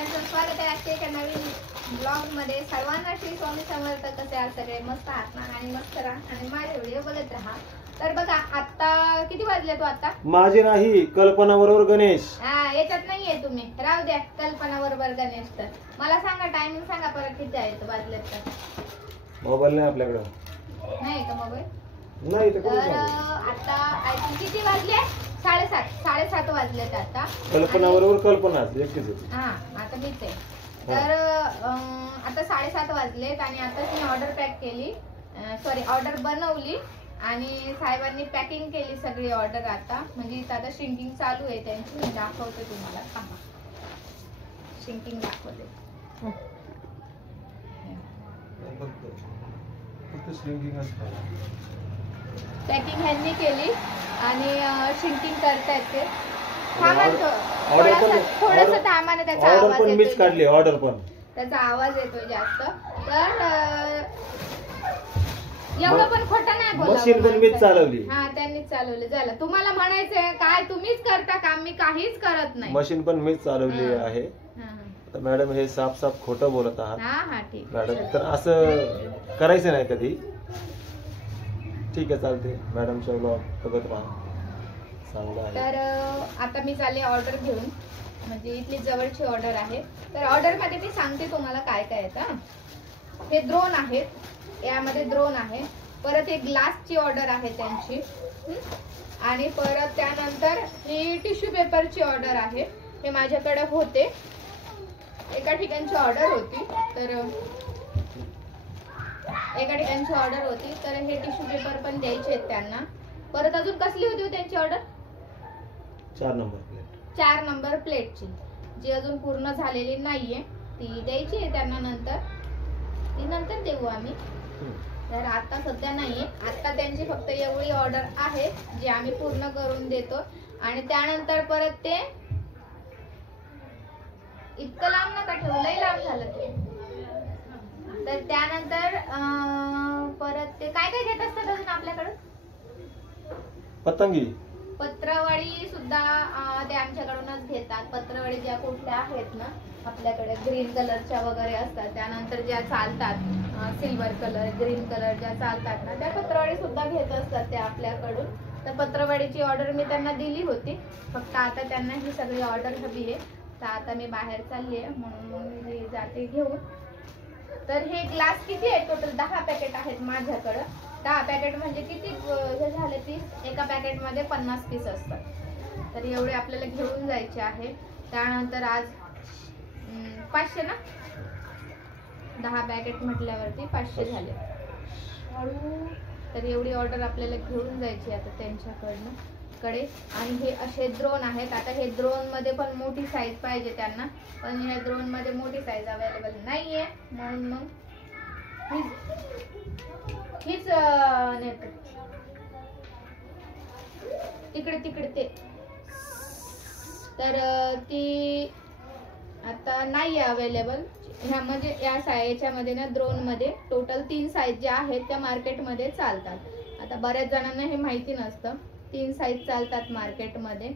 सगळ्यांचं स्वागत आहे आजच्या एका नवीन ब्लॉग मध्ये। सर्वांना श्री स्वामी समर्थ। कसे आहात सगळे? मस्त आहात ना? आणि मस्त राहा आणि माझे व्हिडिओ बघत राहा। तर बघा आता किती वाजले? तो आता माझे नाही, कल्पना बरोबर गणेश। हा याच्यात नाहीये तुम्ही, राहू द्या। कल्पना बरोबर गणेश। तर मला सांगा, टायमिंग सांगा परत किती आहे वाजलेत तर। मोबाईल नाही आपल्याकडे, नाही का मोबाईल? नाही तर आता आय थिंक किती वाजले? 7:30 वाजलेत आता। कल्पना बरोबर कल्पनाच एकटीच होती। हा आता मीच आहे। तर आता 7:30 वाजलेत आणि आताच मी ऑर्डर पॅक केली, सॉरी ऑर्डर बनवली आणि साहेबांनी पॅकिंग केली सगळी ऑर्डर। आता म्हणजे आता श्रिंकिंग चालू आहे त्यांची। मी दाखवते तुम्हाला, थांबा श्रिंकिंग दाखवते। पॅकिंग ह्यांनी केली आणि श्रिंकिंग करतायत ते। थोडस थांबाने त्याचा आवाज पण मीच काढली ऑर्डर, पण त्याचा आवाज येतोय जास्त। तर एवढं पण खोटं नाही बोलला, मशीन पण मीच चालवली। हा त्यांनीच चालवली। झालं, तुम्हाला म्हणायचंय काय तुम्हीच करता काम, मी काहीच करत नाही। मशीन पण मीच चालवली आहे। मॅडम हे साफ साफ खोटं बोलत आहात। हा हा ठीक मॅडम, तर असं करायचं नाही कधी। ठीक आहे, चालते। मॅडमचा ब्लॉग बघत राहा, चांगला आहे। तर आता मी चालले ऑर्डर घेऊन, म्हणजे इथली जवळची ऑर्डर आहे। तर ऑर्डर मध्ये मी सांगते तुम्हाला काय काय येतं। हे ड्रोन आहेत, यामध्ये ड्रोन आहे। परत एक ग्लासची ऑर्डर आहे त्यांची, आणि परत त्यानंतर ही टिश्यू पेपरची ऑर्डर आहे। हे माझ्याकडे होते, एका ठिकाणची ऑर्डर होती। तर एका ठिकाणची ऑर्डर होती, तर हे टिश्यू पेपर पण द्यायचे आहेत त्यांना। परत अजून कसली होती त्यांची ऑर्डर? 4 नंबर प्लेट, 4 नंबर प्लेटची, जी अजून पूर्ण झालेली नाहीये, ती द्यायची आहे त्यांना। नंतर ती नंतर देऊ आम्ही। तर आता सध्या नाहीये, आता त्यांची फक्त एवढी ऑर्डर आहे जी आम्ही पूर्ण करून देतो। आणि त्यानंतर परत ते इतकं लांब नका ठेवू, लई लांब झालं ते। तर त्यानंतर परत ते काय काय घेत असतात अजून आपल्याकडे? पतंगी, पत्रवडी सुद्धा ते आमच्याकडूनच घेतात। पत्रवडी ज्या कुठल्या आहेत ना आपल्याकडे, ग्रीन कलरच्या वगैरे असतात। त्यानंतर ज्या चालतात सिल्वर कलर, ग्रीन कलर ज्या चालतात ना, त्या पत्रवडी सुद्धा घेत असतात ते आपल्याकडून। तर पत्रवडीची ऑर्डर मी त्यांना दिली होती, फक्त आता त्यांना ही सगळी ऑर्डर हवी आहे। तर आता मी बाहेर चालली आहे, म्हणून मी जाते घेऊन। तर हे ग्लास किती आहे टोटल? 10 पॅकेट आहेत माझ्याकडं। 10 पॅकेट म्हणजे किती हे झाले? 30। एका पॅकेट मध्ये 50 पीस असतात। तर एवढे आपल्याला घेऊन जायचे आहे। त्यानंतर आज 500 ना, 10 पॅकेट म्हटल्यावरती 500 झाले। तर एवढी ऑर्डर आपल्याला घेऊन जायची आता त्यांच्याकडे। आणि हे असे ड्रोन आहेत। आता हे ड्रोन मध्ये पण मोठी साईज पाहिजे त्यांना, पण या ड्रोन मध्ये मोठी साईज अवेलेबल नाहीये, म्हणून मग हीच तिकडे तिकडे ते। तर ती आता नाही अवेलेबल ह्यामध्ये, याच्यामध्ये ना ड्रोन मध्ये टोटल 3 साईज ज्या आहेत त्या मार्केटमध्ये चालतात। आता बऱ्याच जणांना हे माहिती नसतं, 3 साईज चालतात मार्केटमध्ये।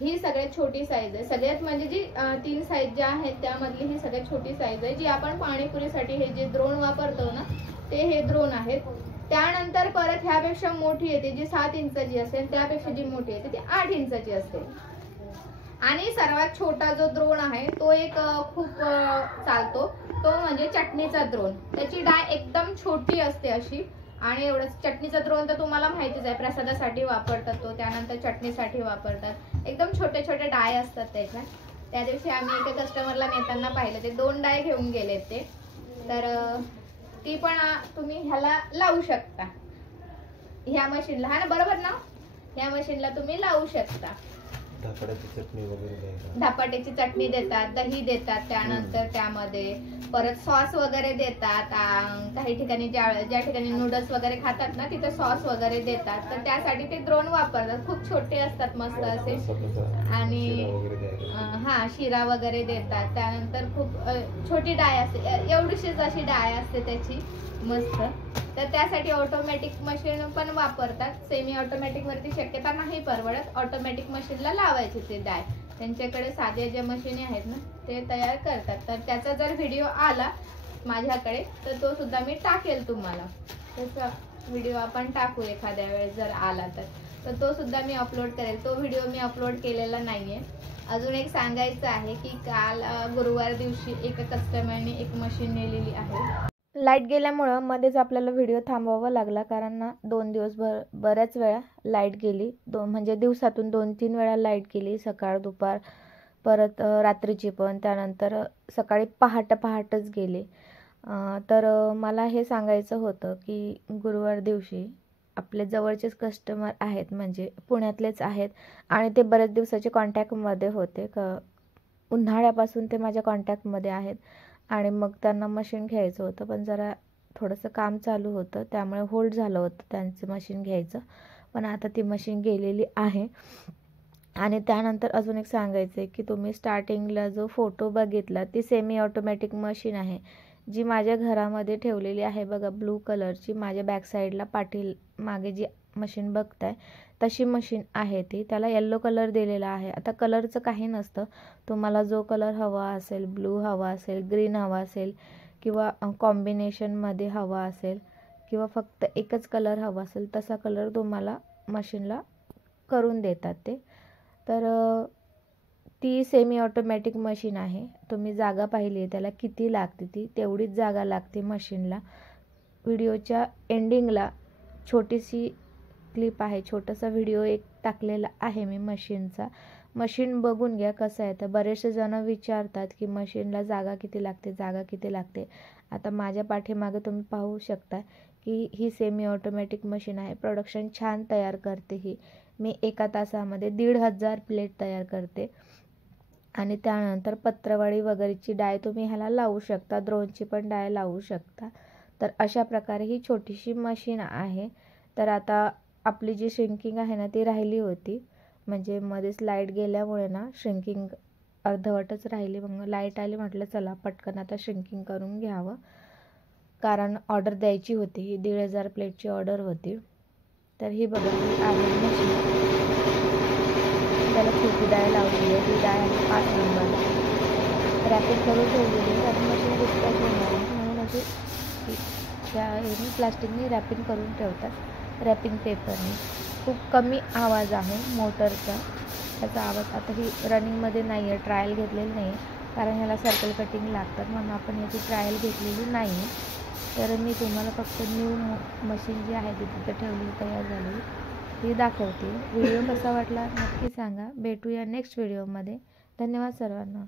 ही सगळ्यात छोटी साईज आहे, सगळ्यात म्हणजे जी 3 साईज ज्या आहेत त्यामधली ही सगळ्यात छोटी साईज आहे, जी आपण पाणीपुरीसाठी हे जे ड्रोन वापरतो ना, ते हे ड्रोन आहेत। त्यानंतर परत ह्यापेक्षा मोठी येते, जी 7 इंचाची असेल, त्यापेक्षा जी मोठी येते ती 8 इंचाची असते। आणि सर्वात छोटा जो ड्रोन आहे तो एक खूप चालतो, तो म्हणजे चटणीचा ड्रोन। त्याची डाय एकदम छोटी असते अशी, आणि एवढंच। चटणीचा ड्रोन तर तुम्हाला माहितीच आहे, प्रसादासाठी वापरतात तो, त्यानंतर चटणीसाठी वापरतात। एकदम छोटे छोटे डाय असतात त्याच्या। त्या दिवशी आम्ही एका कस्टमरला नेताना पाहिलं, ते 2 डाय घेऊन गेले ते। तर ती पण तुम्ही ह्याला लावू शकता, ह्या मशीनला, हा ना बरोबर ना? ह्या मशीनला तुम्ही लावू शकता। धपाट्याची चटणी वगैरे, धपाट्याची चटणी देतात, दही देतात, त्यानंतर त्यामध्ये परत सॉस वगैरे देतात। काही ठिकाणी ज्या ठिकाणी नूडल्स वगैरे खातात ना, तिथे सॉस वगैरे देतात। तर त्यासाठी ते ड्रोन वापरतात। खूप छोटे असतात, मस्त असे। आणि हा शिरा वगैरे देतात। त्यानंतर खूप छोटी डाय असते, एवढीशीच अशी डाय असते त्याची, मस्त। तर त्यासाठी ऑटोमॅटिक मशीन पण वापरतात। सेमी ऑटोमॅटिक वरती शक्यता नाही परवडत, ऑटोमॅटिक मशीनला लावायची ते डाय। त्यांच्याकडे साध्या ज्या मशीनी आहेत ना ते तयार करतात. तर त्याचा जर व्हिडिओ आला माझ्याकडे तर तो सुद्धा मी टाकेल तुम्हाला. तसा व्हिडिओ आपण टाकू एखाद्या वेळेस जर आला तर तो सुद्धा मी अपलोड करेल. तो व्हिडिओ मी अपलोड केलेला नाहीये. अजून एक सांगायचं आहे की काल गुरुवार दिवशी एका कस्टमरने एक मशीन नेलेली आहे. लाईट गेल्यामुळं मध्येच आपल्याला व्हिडिओ थांबवावा लागला, कारण ना 2 दिवस बऱ्याच वेळा लाईट गेली. म्हणजे दिवसातून 2-3 वेळा लाईट गेली, सकाळ दुपार परत रात्रीची पण, त्यानंतर सकाळी पहाटच गेली. तर मला हे सांगायचं होतं की गुरुवार दिवशी आपले जवळचेच कस्टमर आहेत, म्हणजे पुण्यातलेच आहेत आणि ते बरेच दिवसाचे कॉन्टॅक्टमध्ये होते. उन्हाळ्यापासून ते माझ्या कॉन्टॅक्टमध्ये आहेत आणि मग त्यांना मशीन घ्यायचं होतं, पण जरा थोडंसं काम चालू होतं त्यामुळे होल्ड झालं होतं त्यांचं मशीन घ्यायचं. पण आता ती मशीन गेलेली आहे. आणि त्यानंतर अजून एक सांगायचं आहे की तुम्ही स्टार्टिंगला जो फोटो बघितला ती सेमी ऑटोमॅटिक मशीन आहे, जी माझ्या घरामध्ये ठेवलेली आहे बघा, ब्लू कलरची. माझ्या बॅक साईडला मागे जी मशीन बघताय तशी मशीन आहे ती. त्याला येल्लो कलर दिलेला आहे. आता कलरचं काही नसतं, तुम्हाला जो कलर हवा असेल, ब्लू हवा असेल, ग्रीन हवा असेल किंवा कॉम्बिनेशनमध्ये हवा असेल किंवा फक्त एकच कलर हवा असेल, तसा कलर तुम्हाला मशीनला करून देतात ते. तर ती सेमी ऑटोमॅटिक मशीन आहे. तुम्ही जागा पाहिली आहे त्याला किती लागते, ती तेवढीच जागा लागते मशीनला. व्हिडिओच्या एंडिंगला छोटीशी क्लिप आहे, छोटासा व्हिडिओ एक टाकलेला आहे मी मशीनचा. मशीन बघून घ्या कसं आहे. तर बरेचसे जण विचारतात की मशीनला जागा किती लागते. आता माझ्या पाठीमागे तुम्ही पाहू शकता की ही सेमी ऑटोमॅटिक मशीन आहे. प्रोडक्शन छान तयार करते ही. मी एका तासामध्ये 1,500 प्लेट तयार करते. आणि त्यानंतर पत्रवाळी वगैरेची डाय तुम्ही ह्याला लावू शकता, द्रोणची पण डाय लावू शकता. तर अशा प्रकारे ही छोटीशी मशीन आहे. तर आता आपली जी श्रिंकिंग आहे ना ती राहिली होती, म्हणजे मध्येच लाईट गेल्यामुळे ना श्रिंकिंग अर्धवटच राहिली. मग लाईट आली, म्हटलं चला पटकन आता श्रिंकिंग करून घ्यावं, कारण ऑर्डर द्यायची होती. ही 1,500 प्लेटची ऑर्डर होती. तर ही बघा ही आहे मशीन. त्याला छोटी डाय लावलेली आहे. ती डाय आहे 5 नंबरला. रॅपिंग करून ठेवलेली आहे आणि मशीन डिस्पॅच होणार आहे म्हणून अशी त्या प्लास्टिकने रॅपिंग करून ठेवतात, रॅपिंग पेपरने. खूप कमी आवाज आहे मोटरचा, त्याचा आवाज. आता ही रनिंगमध्ये नाही आहे, ट्रायल घेतलेली नाही आहे, कारण ह्याला सर्कल कटिंग लागतात म्हणून आपण याची ट्रायल घेतलेली नाही आहे. तर मी तुम्हाला फक्त न्यू मशीन जी आहे ती तिथं ठेवली तयार झालेली ती दाखवते. व्हिडिओ कसा वाटला नक्की सांगा. भेटूया नेक्स्ट व्हिडिओमध्ये. धन्यवाद सर्वांना.